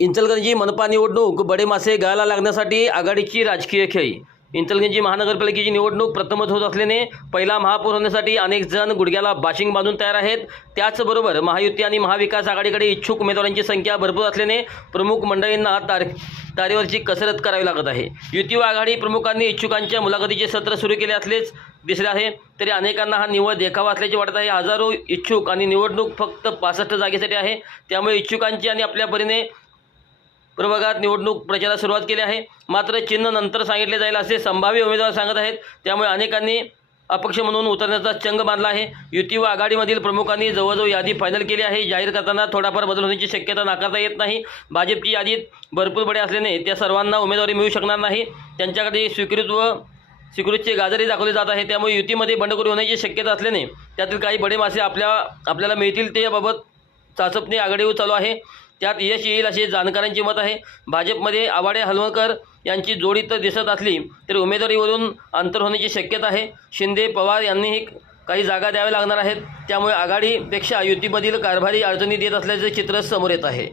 इंचलकरंजी मनपा निवडणूक बडे मासे गळाला लागण्यासाठी आघाडीची राजकीय खेळी। इंचलकरंजी महानगरपालिकेची निवडणूक प्रथमच होत असल्याने पहिला महापौर होण्यासाठी अनेक जण गुडघ्याला बाशिंग बांधून तयार आहेत। त्याचबरोबर महायुती आणि महाविकास आघाडीकडे इच्छुक उमेदवारांची संख्या भरपूर असल्याने प्रमुख मंडळींना तारेवरची कसरत करावी लागत आहे। युती व आघाडी प्रमुखांनी इच्छुकांच्या मुलाखतीचे सत्र सुरू केले असलेच दिसले आहे, तरी अनेकांना हा निव्वळ देखावा असल्याचे वाटत आहे। हजारो इच्छुक आणि निवडणूक फक्त 65 जागेसाठी आहे, त्यामुळे इच्छुकांची आणि आपल्या परीने प्रभागात निवडणूक प्रचारास सुरुवात केली आहे। मात्र चिन्ह नंतर सांगितले जाईल असे संभाव्य उमेदवार सांगत आहेत, त्यामुळे अनेकांनी अपक्ष म्हणून उतरण्याचा चंग बांधला आहे। युती व आघाडीमधील प्रमुखांनी जवळजवळ यादी फायनल केली आहे। जाहीर करताना थोडाफार बदल होण्याची शक्यता नाकारता येत नाही। भाजपची यादीत भरपूर बडे असल्याने त्या सर्वांना उमेदवारी मिळू शकणार नाही। त्यांच्याकडे स्वीकृतीचे गाजरही दाखवले जात आहे, त्यामुळे युतीमध्ये बंडखोरी होण्याची शक्यता असल्याने त्यातील काही बडे मासे आपल्याला मिळतील ते याबाबत चाचपणी आघाडीवर चालू आहे। त्यात यश येईल असे जाणकारांचे मत आहे। भाजपमध्ये आवाडे हलवणकर यांची जोडी तर दिसत असली तरी उमेदवारीवरून अंतर होण्याची शक्यता आहे। शिंदे पवार यांनीही काही जागा द्याव्या लागणार आहेत, त्यामुळे आघाडीपेक्षा युतीमधील कारभारी अडचणी देत असल्याचे चित्र समोर येत आहे।